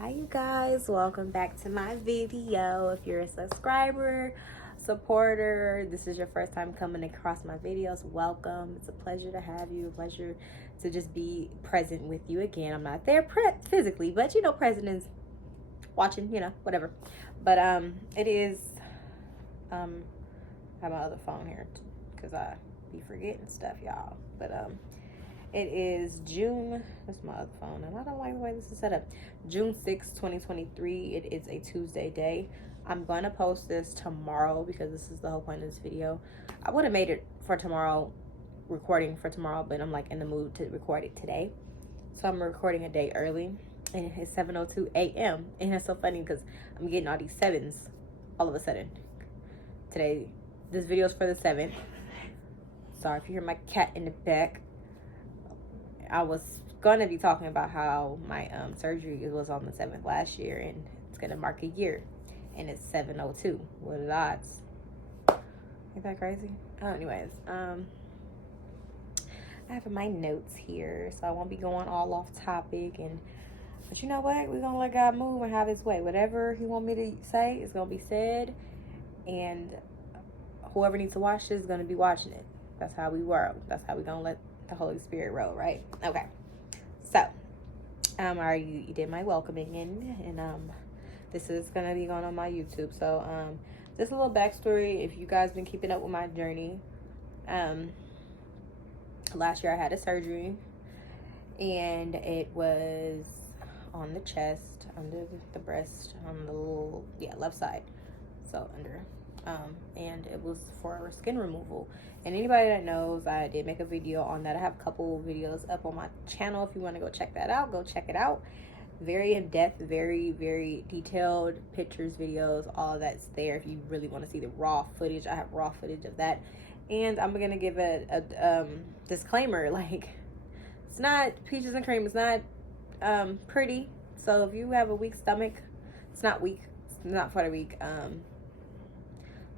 Hi you guys, welcome back to my video. If you're a subscriber, supporter, this is your first time coming across my videos, welcome. It's a pleasure to have you, a pleasure to just be present with you again. I'm not there physically, but present is watching, whatever. But it is I have my other phone here because I be forgetting stuff, y'all. But it is June, that's my other phone, and I don't like the way this is set up. June 6th, 2023. It is a Tuesday day. I'm going to post this tomorrow because this is the whole point of this video. I would have made it for tomorrow, recording for tomorrow, but I'm like in the mood to record it today. So I'm recording a day early, and it's 7:02 a.m. And it's so funny because I'm getting all these sevens all of a sudden. Today, this video is for the 7th. Sorry if you hear my cat in the back. I was gonna be talking about how my surgery was on the 7th last year, and it's gonna mark a year, and it's 7:02. What are the odds? Ain't that crazy? Oh, anyways, I have my notes here, so I won't be going all off topic. But you know what? We're gonna let God move and have His way. Whatever He want me to say is gonna be said, and whoever needs to watch this is gonna be watching it. That's how we work. That's how we gonna let the Holy Spirit roll, right? Okay. So, you did my welcoming and this is gonna be going on my YouTube. So, just a little backstory. If you guys been keeping up with my journey, last year I had a surgery, and it was on the chest, under the breast, on the little left side, so under. And it was for skin removal. And anybody that knows, I did make a video on that. I have a couple videos up on my channel. If you want to go check that out, go check it out. Very in-depth, very, very detailed pictures, videos, all of that's there. If you really want to see the raw footage, I have raw footage of that. And I'm going to give a disclaimer, like, it's not peaches and cream. It's not pretty. So if you have a weak stomach, it's not weak. It's not for the weak.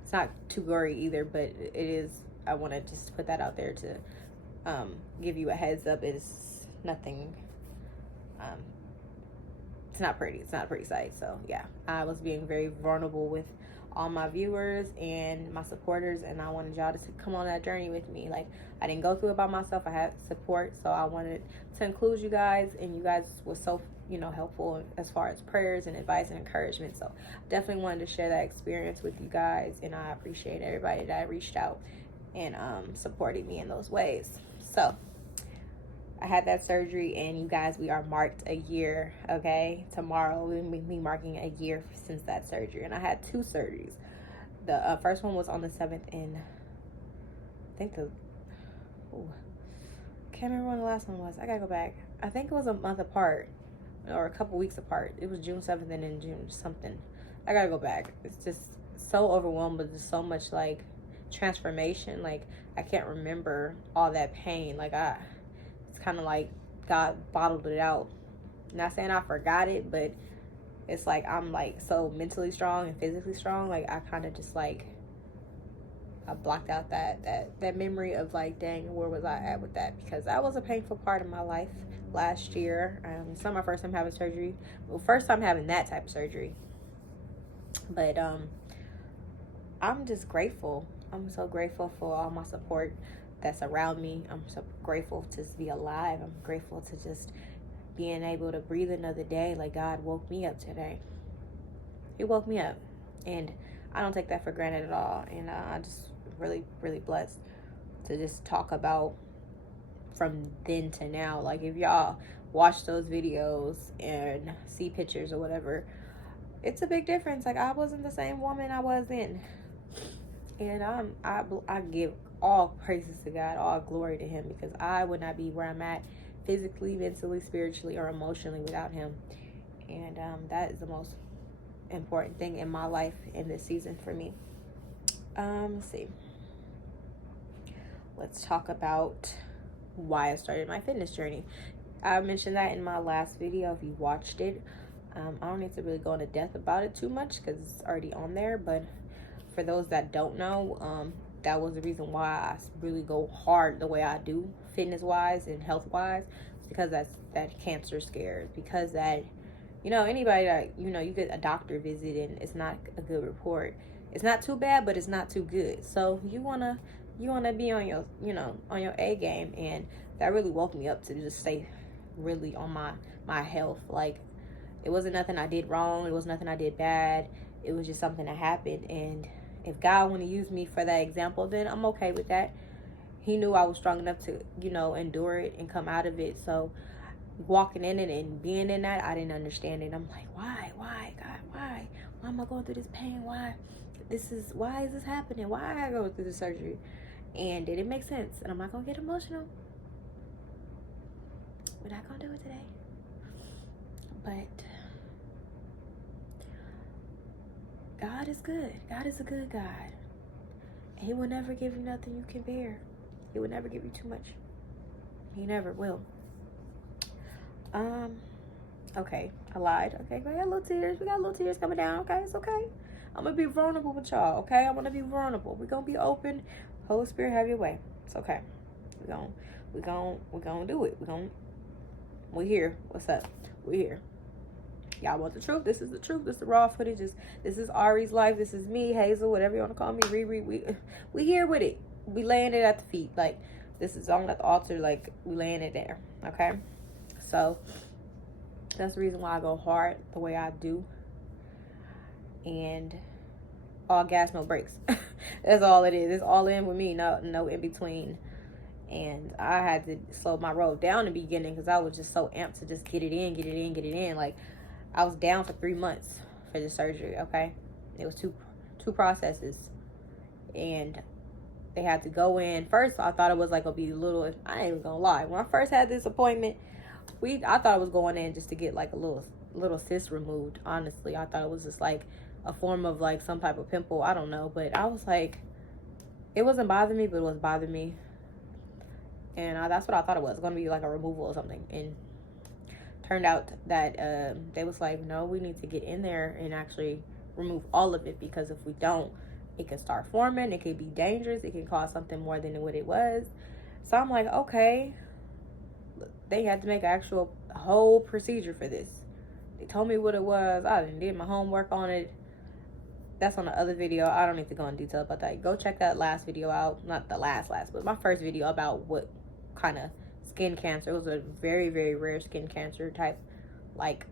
It's not too gory either, but it is. I want to just put that out there to give you a heads up. It's nothing. It's not pretty. It's not a pretty sight. So yeah, I was being very vulnerable with all my viewers and my supporters, and I wanted y'all to come on that journey with me. Like, I didn't go through it by myself. I had support, so I wanted to include you guys, and you guys were so helpful as far as prayers and advice and encouragement. So definitely wanted to share that experience with you guys, and I appreciate everybody that reached out and supported me in those ways. So I had that surgery, and you guys, we are marked a year. Okay, tomorrow we will be marking a year since that surgery, and I had 2 surgeries. The first one was on the 7th, and I think can't remember when the last one was. I gotta go back. I think it was a month apart or a couple weeks apart. It was June 7th and then June something. I gotta go back. It's just so overwhelmed with just so much like transformation. Like, I can't remember all that pain. Like, it's kind of like God bottled it out. Not saying I forgot it, but it's like I'm like so mentally strong and physically strong. Like, I kind of just like I blocked out that memory of like, dang, where was I at with that? Because that was a painful part of my life last year. It's not my first time having surgery. Well, first time having that type of surgery. But I'm just grateful. I'm so grateful for all my support that's around me. I'm so grateful to be alive. I'm grateful to just being able to breathe another day. Like, God woke me up today. He woke me up, and I don't take that for granted at all. And I just really, really blessed to just talk about from then to now. Like, if y'all watch those videos and see pictures or whatever, it's a big difference. Like, I wasn't the same woman I was then. And I give all praises to God, all glory to Him, because I would not be where I'm at physically, mentally, spiritually, or emotionally without Him. And that is the most important thing in my life in this season for me. Let's see. Let's talk about why I started my fitness journey. I mentioned that in my last video. If you watched it, I don't need to really go into depth about it too much because it's already on there. But for those that don't know, that was the reason why I really go hard the way I do, fitness wise and health wise. It's because that cancer scares, because that You know, anybody that, you know, you get a doctor visit and it's not a good report. It's not too bad, but it's not too good. So you wanna be on your, you know, on your A game. And that really woke me up to just stay really on my health. Like, it wasn't nothing I did wrong. It was nothing I did bad. It was just something that happened. And if God want to use me for that example, then I'm okay with that. He knew I was strong enough to, you know, endure it and come out of it. So walking in it and being in that, I didn't understand it. I'm like, why, God, why am I going through this pain? Why is this happening? Why I go through the surgery? And did it make sense? And I'm not gonna get emotional. We're not gonna do it today. But God is good. God is a good God. He will never give you nothing you can bear. He will never give you too much. He never will. Okay, I lied. Okay, we got little tears. We got little tears coming down. Okay, it's okay. I'm gonna be vulnerable with y'all. Okay, I'm gonna be vulnerable. We're gonna be open. Holy Spirit, have your way. It's okay. We're gonna do it. We're here. What's up? We're here. Y'all want the truth? This is the truth. This is the raw footage. This is Ari's life. This is me, Hazel, whatever you want to call me. Riri. We here with it. We laying it at the feet. Like, this is on at the altar. Like, we laying it there. Okay? So, that's the reason why I go hard the way I do. And all gas, no brakes. That's all it is. It's all in with me. No in between. And I had to slow my road down in the beginning because I was just so amped to just get it in. Like, I was down for 3 months for the surgery, okay? It was two processes. And they had to go in. First, I thought it was like, it'll be little. I ain't even gonna lie. When I first had this appointment, I thought it was going in just to get like a little cyst removed, honestly. I thought it was just like a form of like some type of pimple. I don't know. But I was like, it wasn't bothering me, but it was bothering me. And that's what I thought it was. Going to be like a removal or something. And turned out that they was like, no, we need to get in there and actually remove all of it, because if we don't, it can start forming. It could be dangerous. It can cause something more than what it was. So I'm like, okay. They had to make an actual whole procedure for this. They told me what it was. I did my homework on it. That's on the other video. I don't need to go in detail about that. Go check that last video out. Not the last, but my first video about what kind of skin cancer. It was a very, very rare skin cancer type, like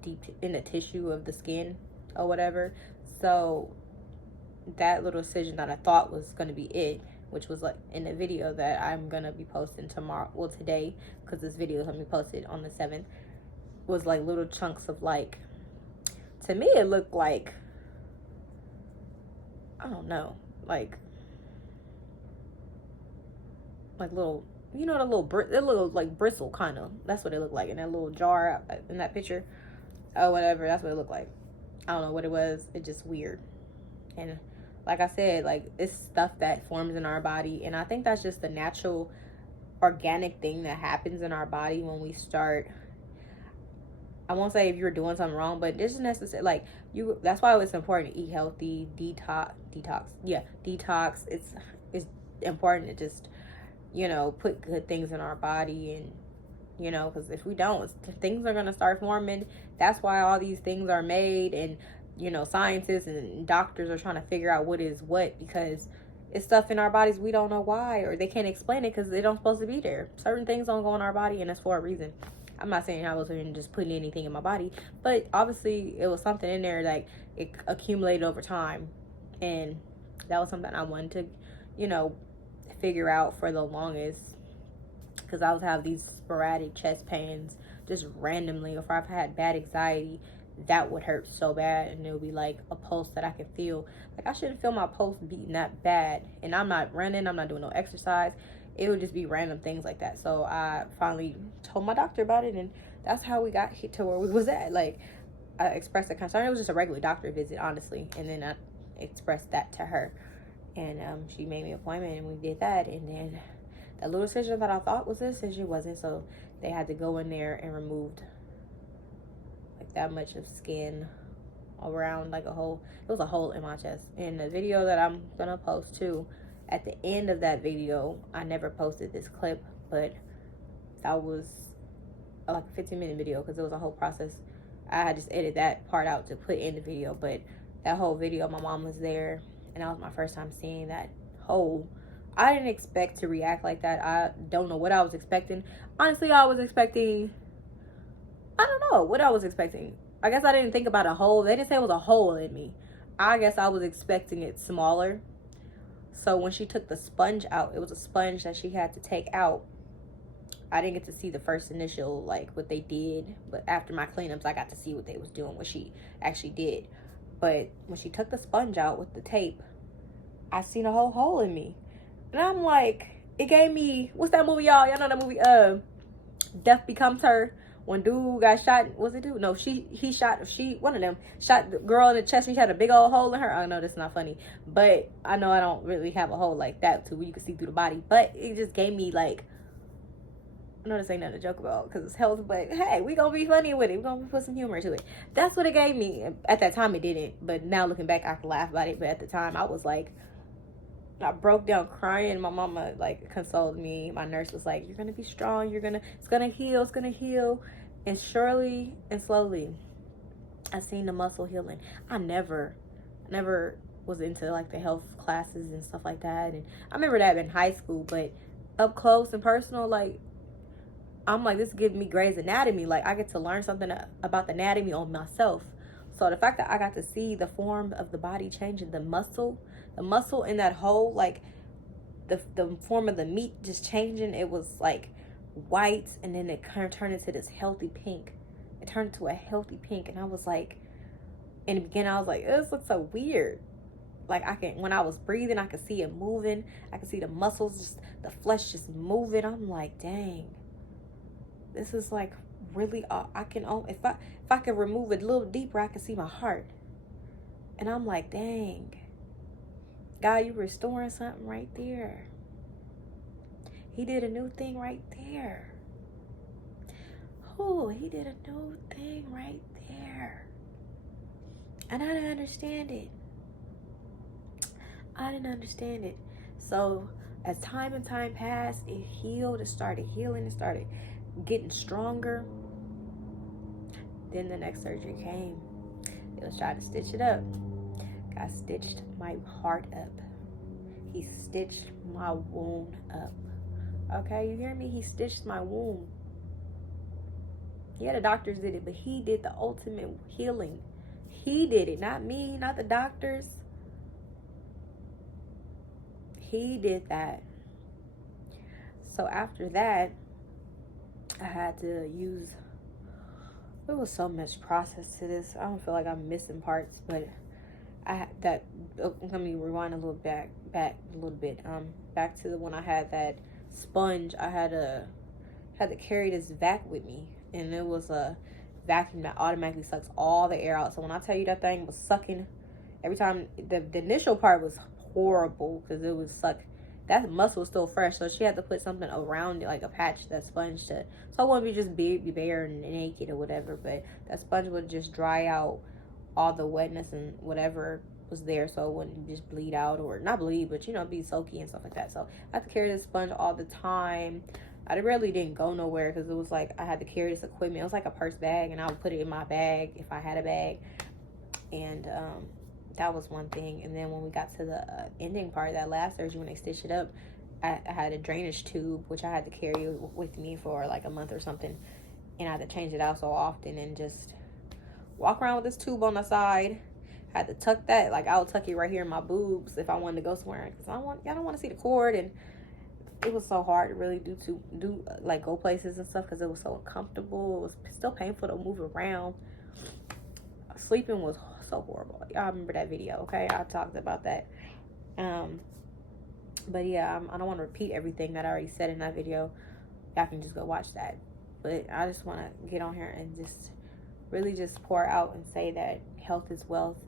deep in the tissue of the skin or whatever. So that little incision that I thought was going to be it, which was like in the video that I'm going to be posting tomorrow, well today, because this video is going to be posted on the 7th, was like little chunks of, like, to me it looked like, I don't know, like little, you know, the little like bristle kind of. That's what it looked like in that little jar in that picture. Oh, whatever. That's what it looked like. I don't know what it was. It's just weird. And like I said, like, it's stuff that forms in our body. And I think that's just the natural, organic thing that happens in our body when we start. I won't say if you're doing something wrong, but it's just necessary. Like, that's why it's important to eat healthy, detox. Yeah, detox. It's important to just, you know, put good things in our body. And, you know, because if we don't, things are going to start forming. That's why all these things are made. And, you know, scientists and doctors are trying to figure out what is what, because it's stuff in our bodies we don't know why, or they can't explain it because they don't supposed to be there. Certain things don't go in our body, and it's for a reason. I'm not saying I wasn't just putting anything in my body, but obviously it was something in there, like, it accumulated over time. And that was something I wanted to, you know, figure out for the longest, because I was having these sporadic chest pains just randomly. If I've had bad anxiety, that would hurt so bad, and it would be like a pulse that I could feel. Like, I shouldn't feel my pulse beating that bad, and I'm not running, I'm not doing no exercise. It would just be random things like that. So I finally told my doctor about it, and that's how we got to where we was at. Like, I expressed a concern. It was just a regular doctor visit, honestly, and then I expressed that to her, and she made me an appointment, and we did that. And then the little incision that I thought was an incision wasn't, so they had to go in there and removed like that much of skin around, like a hole. It was a hole in my chest. In the video that I'm gonna post too, at the end of that video, I never posted this clip, but that was like a 15-minute video, because it was a whole process I had just edited that part out to put in the video, but that whole video, my mom was there, and that was my first time seeing that hole. I didn't expect to react like that. I don't know what I was expecting. Honestly, I was expecting, I don't know what I was expecting. I guess I didn't think about a hole. They didn't say it was a hole in me. I guess I was expecting it smaller. So when she took the sponge out, it was a sponge that she had to take out. I didn't get to see the first initial, like, what they did. But after my cleanups, I got to see what they was doing, what she actually did. But when she took the sponge out with the tape, I seen a whole hole in me. And I'm like, it gave me, what's that movie, y'all? Y'all know that movie, Death Becomes Her? When dude got shot, was it dude? No, one of them shot the girl in the chest. She had a big old hole in her. Oh no, that's not funny. But I know I don't really have a hole like that too, where you can see through the body. But it just gave me like, I know this ain't nothing to joke about because it's health, but hey, we gonna be funny with it. We gonna put some humor to it. That's what it gave me. At that time, it didn't. But now looking back, I can laugh about it. But at the time, I was like, I broke down crying. My mama like consoled me. My nurse was like, "You're gonna be strong. It's gonna heal. It's gonna heal." And surely and slowly, I seen the muscle healing. I never was into like the health classes and stuff like that. And I remember that in high school, but up close and personal, like, I'm like, this gives me Grey's Anatomy. Like, I get to learn something about the anatomy on myself. So the fact that I got to see the form of the body changing, the muscle in that hole, like the form of the meat just changing. It was like white, and then it kind of turned into this healthy pink. It turned into a healthy pink, and I was like, in the beginning, I was like, this looks so weird. Like, when I was breathing, I could see it moving. I could see the muscles, just the flesh just moving. I'm like, dang, this is like really, if I could remove it a little deeper, I could see my heart. And I'm like, dang, God, you restoring something right there. He did a new thing right there. Oh, he did a new thing right there. And I didn't understand it. So as time and time passed, it healed. It started healing. It started getting stronger. Then the next surgery came. It was trying to stitch it up. God stitched my heart up. He stitched my wound up. Okay, you hear me? He stitched my wound. Yeah, the doctors did it, but he did the ultimate healing. He did it, not me, not the doctors. He did that. So after that, I had to use, there was so much process to this. I don't feel like I'm missing parts, but let me rewind a little back a little bit. Back to when I had that sponge. I had to carry this vac with me, and it was a vacuum that automatically sucks all the air out. So when I tell you that thing was sucking every time, the initial part was horrible because it was suck. That muscle was still fresh, so she had to put something around it, like a patch, that sponge, so it wouldn't be just be bare and naked or whatever. But that sponge would just dry out all the wetness and whatever was there, so it wouldn't just bleed out, or not bleed, but be soaky and stuff like that. So I had to carry this sponge all the time. I really didn't go nowhere because it was like I had to carry this equipment. It was like a purse bag, and I would put it in my bag if I had a bag. And that was one thing. And then when we got to the ending part, that last surgery, when they stitched it up, I had a drainage tube, which I had to carry with me for like a month or something. And I had to change it out so often and just walk around with this tube on the side. I had to tuck that, like I would tuck it right here in my boobs if I wanted to go somewhere, because I don't want to see the cord. And it was so hard to really do like go places and stuff because it was so uncomfortable. It was still painful to move around. Sleeping was so horrible. Y'all remember that video, okay? I talked about that. But yeah, I don't want to repeat everything that I already said in that video. Y'all can just go watch that. But I just want to get on here and just really just pour out and say that health is wealth.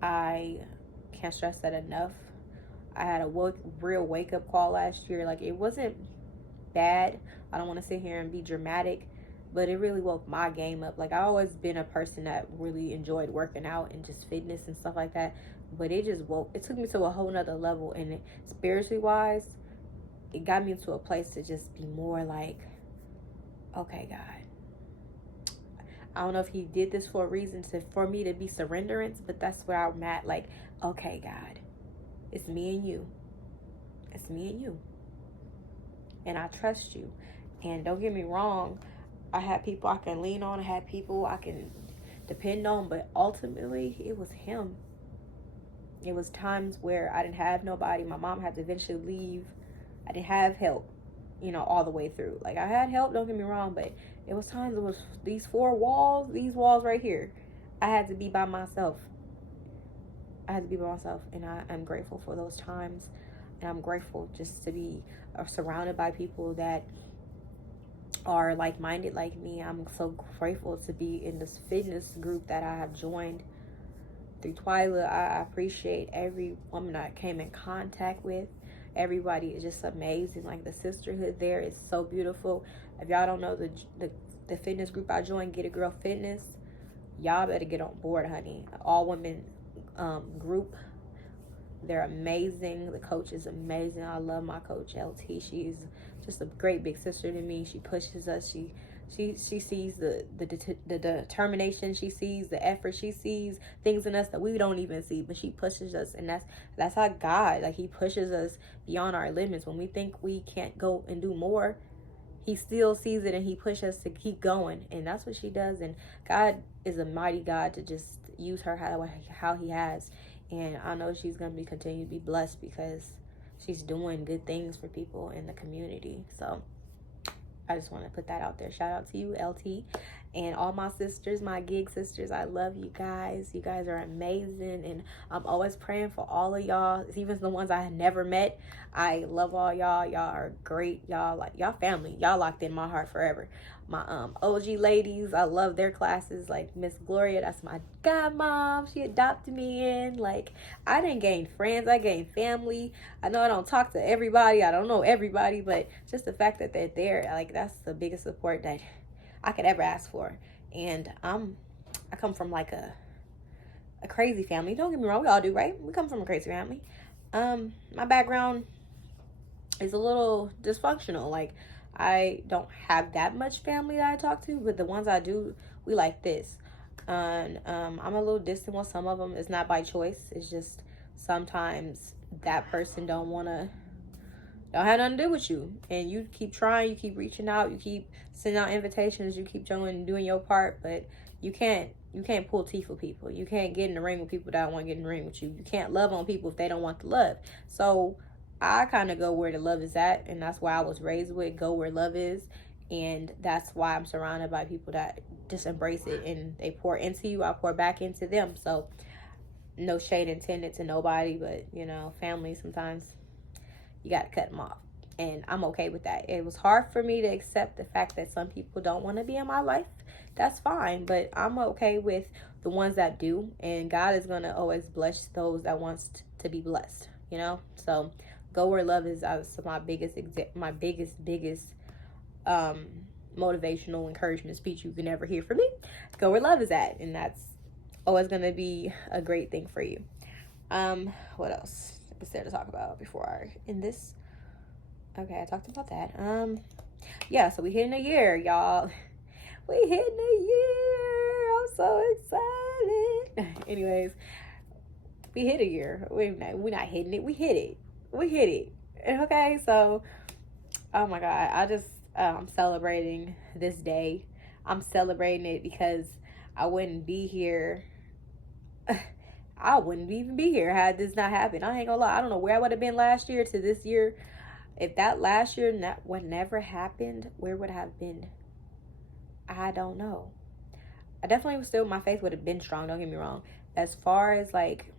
I can't stress that enough. I had a real wake-up call last year. Like, it wasn't bad. I don't want to sit here and be dramatic, but it really woke my game up. Like, I've always been a person that really enjoyed working out and just fitness and stuff like that, but it took me to a whole nother level. And spiritually wise, it got me into a place to just be more like, okay, God, I don't know if he did this for a reason for me to be surrenderance, but that's where I'm at. Like, okay, God, it's me and you. It's me and you. And I trust you. And don't get me wrong, I had people I can lean on. I had people I can depend on. But ultimately, it was him. It was times where I didn't have nobody. My mom had to eventually leave. I didn't have help, all the way through. Like, I had help, don't get me wrong, but it was times it was these these walls right here. I had to be by myself. And I'm grateful for those times. And I'm grateful just to be surrounded by people that are like-minded like me. I'm so grateful to be in this fitness group that I have joined through Twyla. I appreciate every woman I came in contact with. Everybody is just amazing. Like, the sisterhood there is so beautiful. If y'all don't know the fitness group I joined, Get a Girl Fitness, y'all better get on board, honey. All women group. They're amazing. The coach is amazing. I love my coach, LT. She's just a great big sister to me. She pushes us. She sees the determination. She sees the effort. She sees things in us that we don't even see, but she pushes us. And that's how God, like, he pushes us beyond our limits. When we think we can't go and do more, he still sees it and he pushes us to keep going. And that's what she does. And God is a mighty God to just use her how he has. And I know she's going to continue to be blessed because she's doing good things for people in the community. So I just want to put that out there. Shout out to you, LT, and all my sisters, my gig sisters. I love you guys. You guys are amazing, and I'm always praying for all of y'all, even the ones I had never met. I love all y'all. Y'all are great. Y'all family. Y'all locked in my heart forever. My OG ladies, I love their classes. Like Miss Gloria, that's my godmom. She adopted me in. Like, I didn't gain friends, I gained family. I know I don't talk to everybody, I don't know everybody, but just the fact that they're there, like, that's the biggest support that I could ever ask for. And I come from like a crazy family. Don't get me wrong, we all do, right? We come from a crazy family. My background is a little dysfunctional. Like, I don't have that much family that I talk to, but the ones I do, we like this. And I'm a little distant with some of them. It's not by choice. It's just sometimes that person don't have nothing to do with you. And you keep trying, you keep reaching out, you keep sending out invitations, you keep doing your part, but you can't pull teeth with people. You can't get in the ring with people that don't want to get in the ring with you. You can't love on people if they don't want to love. So I kind of go where the love is at, and that's why I was raised with, go where love is. And that's why I'm surrounded by people that just embrace it, and they pour into you, I pour back into them. So no shade intended to nobody, but family, sometimes you got to cut them off, and I'm okay with that. It was hard for me to accept the fact that some people don't want to be in my life. That's fine, but I'm okay with the ones that do, and God is going to always bless those that wants to be blessed, so go where love is. My biggest motivational encouragement speech you can ever hear from me. Go where love is at, and that's always going to be a great thing for you. What else is there to talk about before I end this? Okay, I talked about that. Yeah, so we hitting a year, y'all. We hitting a year. I'm so excited. Anyways, we hit a year. We're not hitting it. We hit it. We hit it. Okay, so, oh my God, I'm celebrating this day. I'm celebrating it because I wouldn't be here. I wouldn't even be here had this not happened. I ain't gonna lie. I don't know where I would have been last year to this year. If that last year would never happened, where would I have been? I don't know. I definitely my faith would have been strong. Don't get me wrong. As far as like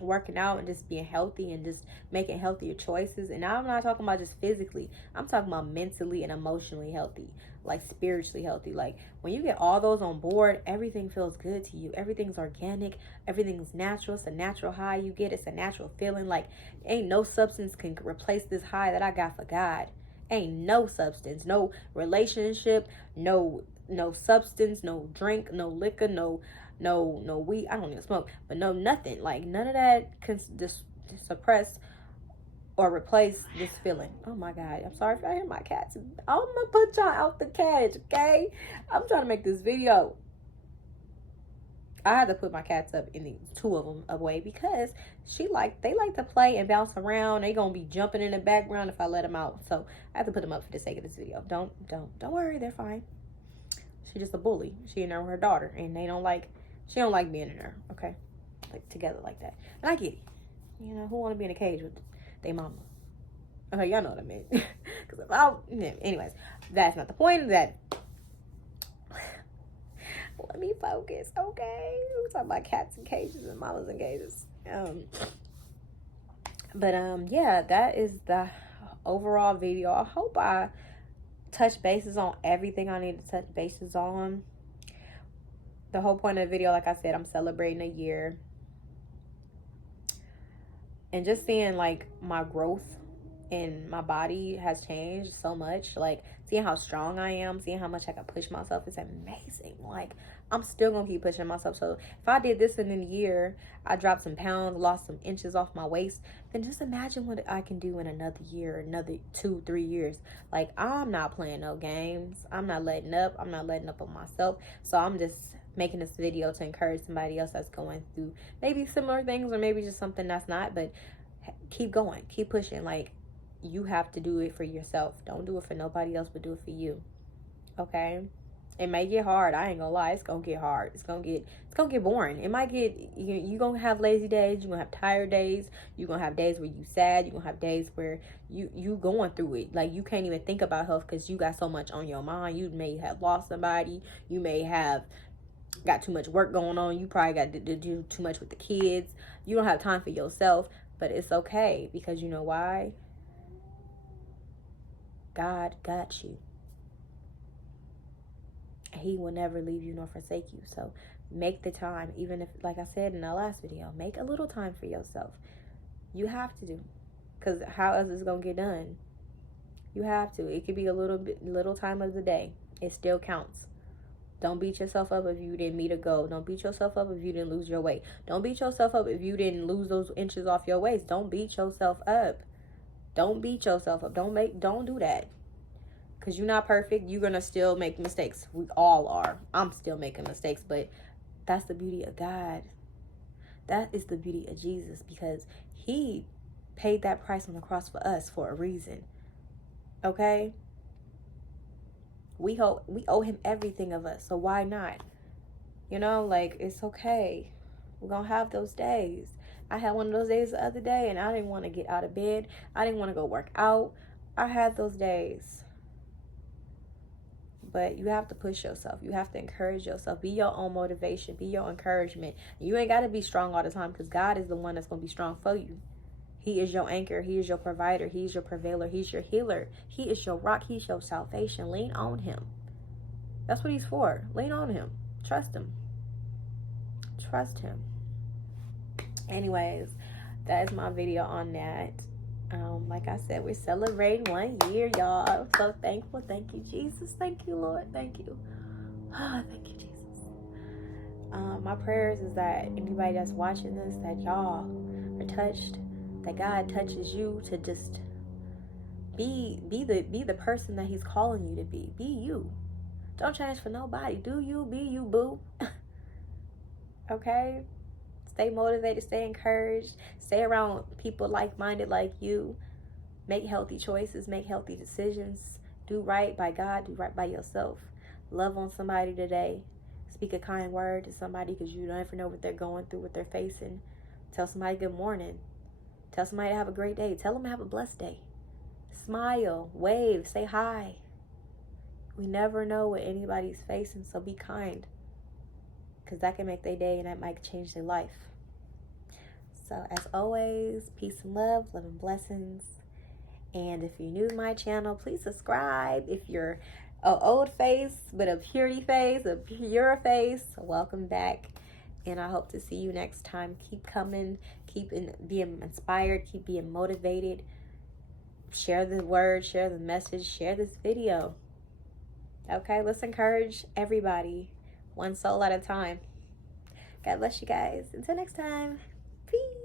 working out and just being healthy and just making healthier choices, and I'm not talking about just physically, I'm talking about mentally and emotionally healthy, like spiritually healthy. Like, when you get all those on board, everything feels good to you. Everything's organic, everything's natural. It's a natural high you get. It's a natural feeling. Like, ain't no substance can replace this high that I got for God. Ain't no substance, no relationship, no substance, no drink, no liquor, no weed. I don't even smoke, but no nothing. Like, none of that can just suppress or replace this feeling. Oh my God, I'm sorry if I hear my cats. I'm gonna put y'all out the cage, okay? I'm trying to make this video. I had to put my cats up in the two of them away because they like to play and bounce around. They gonna be jumping in the background if I let them out. So I have to put them up for the sake of this video. Don't worry, they're fine. She's just a bully. She in there with her daughter, and she don't like being in there. Okay, like together like that. And I get it. You know, who want to be in a cage with their mama? Okay, y'all know what I meant. Because anyways, that's not the point of that. Let me focus, okay? We're talking about cats in cages and mamas in cages. Yeah, that is the overall video. I hope I touch bases on everything I need to touch bases on. The whole point of the video, like I said, I'm celebrating a year. And just seeing like my growth in my body has changed so much. Like seeing how strong I am, seeing how much I can push myself is amazing. Like I'm still gonna keep pushing myself. So if I did this in a year, I dropped some pounds, lost some inches off my waist, then just imagine what I can do in another year, another 2-3 years. Like I'm not playing no games. I'm not letting up. I'm not letting up on myself. So I'm just making this video to encourage somebody else that's going through maybe similar things or maybe just something that's not, but keep going, keep pushing. Like you have to do it for yourself. Don't do it for nobody else, but do it for you. Okay? It may get hard. I ain't gonna lie. It's gonna get hard. It's gonna get boring. It might get, you gonna have lazy days. You're gonna have tired days. You're gonna have days where you sad. You're gonna have days where you going through it. Like you can't even think about health because you got so much on your mind. You may have lost somebody. You may have got too much work going on. You probably got to do too much with the kids. You don't have time for yourself, but it's okay because you know why? God got you. He will never leave you nor forsake you. So make the time, even if, like I said in the last video, make a little time for yourself. You have to do, because how else is it gonna get done? You have to. It could be a little time of the day. It still counts. Don't beat yourself up if you didn't meet a goal. Don't beat yourself up if you didn't lose your weight. Don't beat yourself up if you didn't lose those inches off your waist. Don't beat yourself up. Don't beat yourself up. Don't do that. Because you're not perfect. You're going to still make mistakes. We all are. I'm still making mistakes. But that's the beauty of God. That is the beauty of Jesus. Because he paid that price on the cross for us for a reason. Okay? We owe him everything of us. So why not? You know, like, it's okay. We're going to have those days. I had one of those days the other day and I didn't want to get out of bed. I didn't want to go work out. I had those days. But you have to push yourself. You have to encourage yourself. Be your own motivation. Be your encouragement. You ain't got to be strong all the time because God is the one that's going to be strong for you. He is your anchor. He is your provider. He's your prevailer. He's your healer. He is your rock. He's your salvation. Lean on him. That's what he's for. Lean on him. Trust him. Trust him. Anyways, that is my video on that. Like I said, we're celebrating 1 year, y'all. I'm so thankful. Thank you, Jesus. Thank you, Lord. Thank you. Thank you, Jesus. My prayers is that anybody that's watching this, that y'all are touched, that God touches you to just be the person that he's calling you to be. Be you. Don't change for nobody. Do you. Be you, boo. Okay? Stay motivated. Stay encouraged. Stay around people like-minded like you. Make healthy choices. Make healthy decisions. Do right by God. Do right by yourself. Love on somebody today. Speak a kind word to somebody because you never know what they're going through, what they're facing. Tell somebody good morning. Tell somebody to have a great day. Tell them to have a blessed day. Smile. Wave. Say hi. We never know what anybody's facing, so be kind. Because that can make their day and that might change their life. So as always, peace and love and blessings. And if you're new to my channel, please subscribe. If you're an old face, but a purity face, a pure face, welcome back. And I hope to see you next time. Keep coming. Keep being inspired. Keep being motivated. Share the word. Share the message. Share this video. Okay, let's encourage everybody. One soul at a time. God bless you guys. Until next time. Peace.